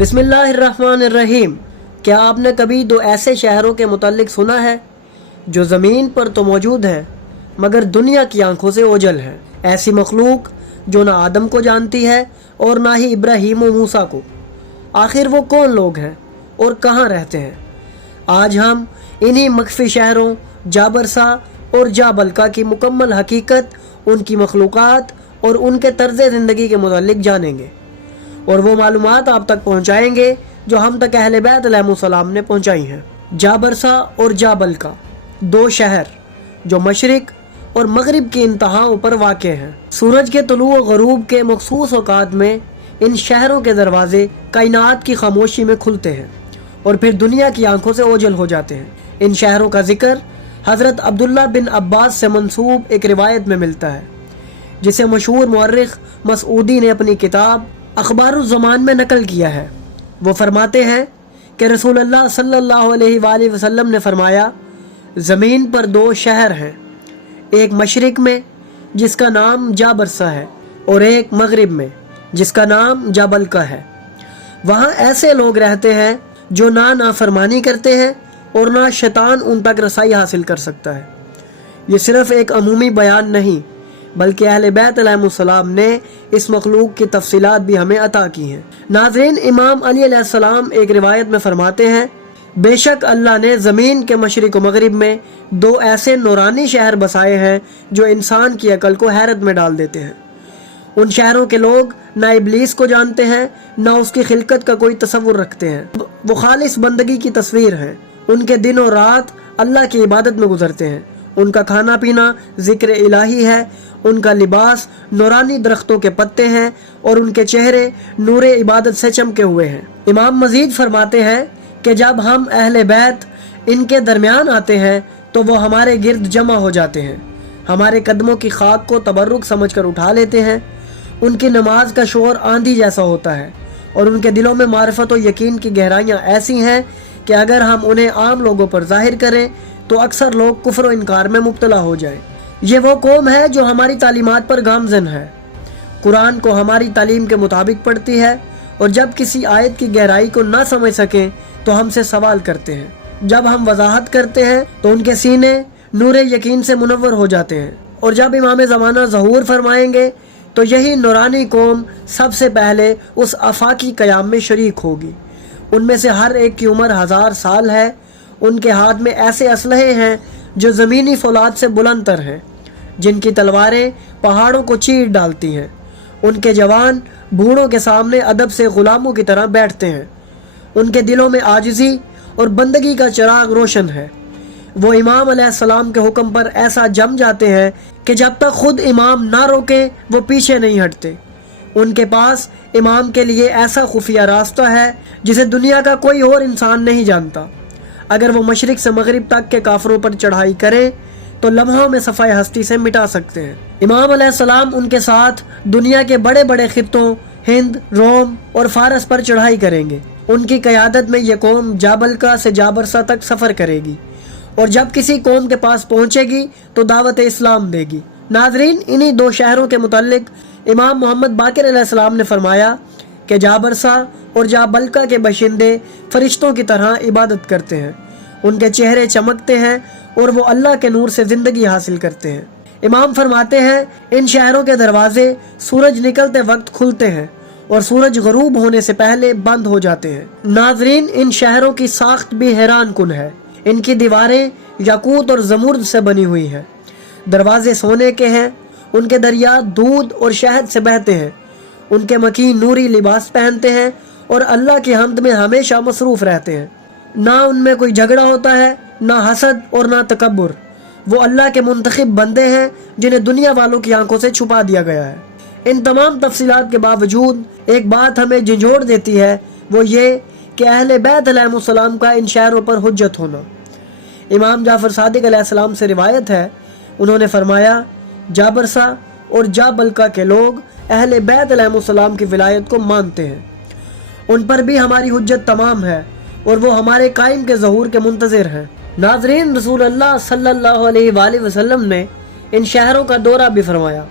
बिस्मिल्लाहिर्रहमानिर्रहीम। क्या आपने कभी दो ऐसे शहरों के मुतालिक सुना है जो ज़मीन पर तो मौजूद हैं मगर दुनिया की आंखों से ओझल हैं? ऐसी मखलूक जो ना आदम को जानती है और ना ही इब्राहीम व मूसा को। आखिर वो कौन लोग हैं और कहाँ रहते हैं? आज हम इन्हीं मख्फी शहरों जाबरसा और जाबलका की मुकम्मल हकीकत, उनकी मखलूक़ात और उनके तर्ज़ ज़िंदगी के मुतालिक जानेंगे और वो मालूमात आप तक पहुँचाएँगे जो हम तक अहले बैत अलैहिमुस्सलाम ने पहुँचाई हैं। जाबरसा और जाबलका, दो शहर जो मशरिक और मगरिब की इंतहाओं पर वाक़ हैं। सूरज के तुलू व ग़ुरूब के मखसूस औक़ात में इन शहरों के दरवाज़े कायनात की खामोशी में खुलते हैं और फिर दुनिया की आंखों से ओझल हो जाते हैं। इन शहरों का जिक्र हज़रत अब्दुल्ला बिन अब्बास से मंसूब एक रिवायत में मिलता है, जिसे मशहूर मुअर्रिख़ मसऊदी ने अपनी किताब अख़बारुज़्ज़मान में नकल किया है। वो फरमाते हैं कि रसूलुल्लाह सल्लल्लाहु अलैहि वसल्लम ने फरमाया, ज़मीन पर दो शहर हैं, एक मशरिक में जिसका नाम जाबरसा है और एक मगरिब में जिसका नाम जाबलका है। वहाँ ऐसे लोग रहते हैं जो ना नाफरमानी करते हैं और ना शैतान उन तक रसाई हासिल कर सकता है। ये सिर्फ़ एक अमूमी बयान नहीं बल्कि अहले बैत अलैहिमुस्सलाम ने इस मखलूक की तफसीलात भी हमें अता की हैं। नाज़रीन, इमाम अली अलैहिस्सलाम एक रिवायत में फरमाते हैं, बेशक अल्लाह ने ज़मीन के मशरिक व मगरिब में दो ऐसे नूरानी शहर बसाए हैं जो इंसान की अकल को हैरत में डाल देते हैं। उन शहरों के लोग ना इब्लीस को जानते हैं ना उसकी खिलकत का कोई तसव्वुर रखते हैं। वो खालिस बंदगी की तस्वीर हैं। उनके दिन और रात अल्लाह की इबादत में गुजरते हैं। उनका खाना पीना ज़िक्र इलाही है। उनका लिबास नूरानी दरख्तों के पत्ते हैं और उनके चेहरे नूरे इबादत से चमके हुए हैं। इमाम मजीद फरमाते हैं कि जब हम अहले बैत इनके दरमियान आते हैं तो वो हमारे गिर्द जमा हो जाते हैं, हमारे कदमों की खाक को तबर्रुक समझकर उठा लेते हैं। उनकी नमाज का शोर आंधी जैसा होता है और उनके दिलों में मारिफत और यकीन की गहराइयाँ ऐसी हैं कि अगर हम उन्हें आम लोगों पर जाहिर करें तो अक्सर लोग कुफ्र व इनकार में मुब्तला हो जाएं। ये वो कौम है जो हमारी तालीमात पर गामज़न है, कुरान को हमारी तालीम के मुताबिक पढ़ती है और जब किसी आयत की गहराई को ना समझ सकें तो हमसे सवाल करते हैं। जब हम वजाहत करते हैं तो उनके सीने नूरे यकीन से मुनव्वर हो जाते हैं और जब इमाम ज़माना ज़हूर फरमाएंगे तो यही नूरानी कौम सबसे पहले उस आफाकी क़याम में शरीक होगी। उनमें से हर एक की उम्र 1000 साल है। उनके हाथ में ऐसे असलहे हैं जो ज़मीनी फौलाद से बुलंद तर हैं, जिनकी तलवारें पहाड़ों को चीर डालती हैं। उनके जवान बूढ़ों के सामने अदब से ग़ुलामों की तरह बैठते हैं। उनके दिलों में आजिज़ी और बंदगी का चिराग रोशन है। वो इमाम अलैहिस्सलाम के हुक्म पर ऐसा जम जाते हैं कि जब तक खुद इमाम ना रोके वो पीछे नहीं हटते। उनके पास इमाम के लिए ऐसा खुफिया रास्ता है जिसे दुनिया का कोई और इंसान नहीं जानता। अगर वो मशरिक से मगरिब तक के काफरों पर चढ़ाई करें तो लम्हों में सफ़ाई हस्ती से मिटा सकते हैं। इमाम अलैहिस्सलाम उनके साथ दुनिया के बड़े बड़े खित्तों हिंद, रोम और फारस पर चढ़ाई करेंगे। उनकी क़यादत में यह कौम जाबलका से जाबरसा तक सफ़र करेगी और जब किसी कौम के पास पहुँचेगी तो दावत इस्लाम देगी। नाज़रीन, इन्हीं दो शहरों के मुतल्लिक इमाम मोहम्मद बाक़िर अलैहिस्सलाम ने फरमाया कि जाबरसा और जाबलका के बशिंदे फरिश्तों की तरह इबादत करते हैं। उनके चेहरे चमकते हैं और वो अल्लाह के नूर से ज़िंदगी हासिल करते हैं। इमाम फरमाते हैं, इन शहरों के दरवाजे सूरज निकलते वक्त खुलते हैं और सूरज ग़रूब होने से पहले बंद हो जाते हैं। नाज़रीन, इन शहरों की साख्त भी हैरान कुन है। इनकी दीवारें याकूत और ज़मुर्द से बनी हुई हैं। दरवाजे सोने के हैं। उनके दरिया दूध और शहद से बहते हैं। उनके मकीन नूरी लिबास पहनते हैं और अल्लाह की हम्द में हमेशा मसरूफ़ रहते हैं। ना उनमें कोई झगड़ा होता है, ना हसद और ना तकब्बुर। वो अल्लाह के मुंतखब बंदे हैं जिन्हें दुनिया वालों की आंखों से छुपा दिया गया है। इन तमाम तफसीलात के बावजूद एक बात हमें झंझोड़ देती है, वो ये कि अहले बैत अलैहिमुस्सलाम का इन शहरों पर हुज्जत होना। इमाम जाफ़र सादिक अलैहिस्सलाम से रिवायत है, उन्होंने फरमाया, जाबरसा और जाबलका के लोग अहले बैत अलैहिमुस्सलाम की विलायत को मानते हैं। उन पर भी हमारी हुज्जत तमाम है और वो हमारे कायम के ज़हूर के मुंतज़िर हैं। नाज़रीन, रसूलुल्लाह सल्लल्लाहु अलैहि वसल्लम ने इन शहरों का दौरा भी फरमाया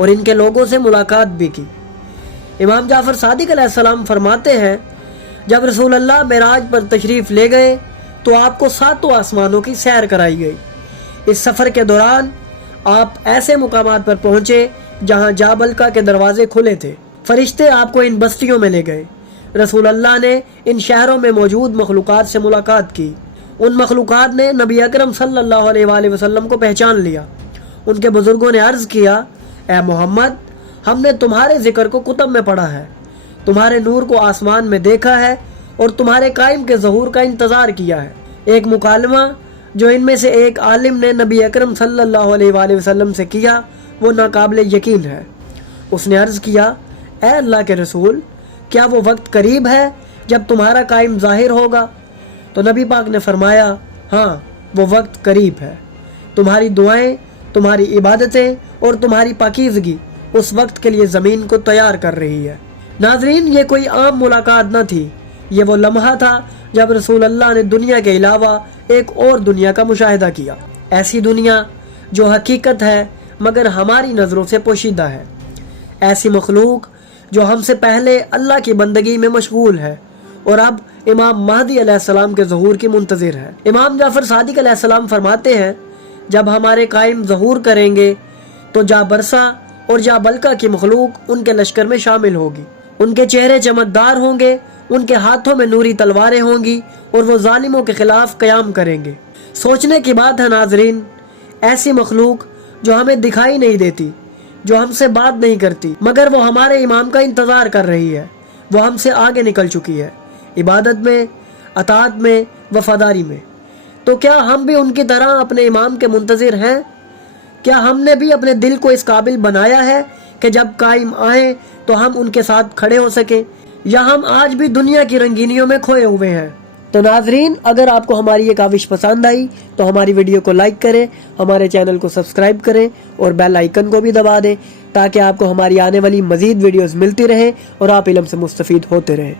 और इनके लोगों से मुलाकात भी की। इमाम जाफ़र सादिक अलैहिस्सलाम फरमाते हैं, جب رسول اللہ معراج پر تشریف لے گئے تو آپ کو 7 آسمانوں کی سیر کرائی گئی۔ اس سفر کے دوران آپ ایسے مقامات پر پہنچے جہاں جابلکا کے دروازے کھلے تھے۔ فرشتے آپ کو ان بستیوں میں لے گئے۔ رسول اللہ نے ان شہروں میں موجود مخلوقات سے ملاقات کی۔ ان مخلوقات نے نبی اکرم صلی اللہ علیہ وآلہ وسلم کو پہچان لیا۔ ان کے بزرگوں نے عرض کیا، اے محمد، ہم نے تمہارے ذکر کو کتب میں پڑھا ہے، تمہارے نور کو آسمان میں دیکھا ہے اور تمہارے قائم کے ظہور کا انتظار کیا ہے۔ ایک مکالمہ جو ان میں سے ایک عالم نے نبی اکرم صلی اللہ علیہ وآلہ وسلم سے کیا وہ ناقابل یقین ہے۔ اس نے عرض کیا، اے اللہ کے رسول، کیا وہ وقت قریب ہے جب تمہارا قائم ظاہر ہوگا؟ تو نبی پاک نے فرمایا، ہاں وہ وقت قریب ہے، تمہاری دعائیں، تمہاری عبادتیں اور تمہاری پاکیزگی اس وقت کے لیے زمین کو تیار کر رہی ہے۔ ناظرین، یہ کوئی عام ملاقات نہ تھی، یہ وہ لمحہ تھا جب رسول اللہ نے دنیا کے علاوہ ایک اور دنیا کا مشاہدہ کیا، ایسی دنیا جو حقیقت ہے مگر ہماری نظروں سے پوشیدہ ہے، ایسی مخلوق جو ہم سے پہلے اللہ کی بندگی میں مشغول ہے اور اب امام مہدی علیہ السلام کے ظہور کی منتظر ہے۔ امام جعفر صادق علیہ السلام فرماتے ہیں، جب ہمارے قائم ظہور کریں گے تو جابرسا اور جابلکا کی مخلوق ان کے لشکر میں شامل ہوگی، ان کے چہرے چمکدار ہوں گے، ان کے ہاتھوں میں نوری تلواریں ہوں گی اور وہ ظالموں کے خلاف قیام کریں گے۔ سوچنے کی بات ہے ناظرین، ایسی مخلوق جو ہمیں دکھائی نہیں دیتی، جو ہم سے بات نہیں کرتی، مگر وہ ہمارے امام کا انتظار کر رہی ہے، وہ ہم سے آگے نکل چکی ہے عبادت میں، اطاعت میں، وفاداری میں۔ تو کیا ہم بھی ان کی طرح اپنے امام کے منتظر ہیں؟ کیا ہم نے بھی اپنے دل کو اس قابل بنایا ہے کہ جب قائم آئیں تو ہم ان کے ساتھ کھڑے ہو سکیں، یا ہم آج بھی دنیا کی رنگینیوں میں کھوئے ہوئے ہیں؟ تو ناظرین، اگر آپ کو ہماری یہ کاوش پسند آئی تو ہماری ویڈیو کو لائک کریں، ہمارے چینل کو سبسکرائب کریں اور بیل آئیکن کو بھی دبا دیں تاکہ آپ کو ہماری آنے والی مزید ویڈیوز ملتی رہیں اور آپ علم سے مستفید ہوتے رہیں۔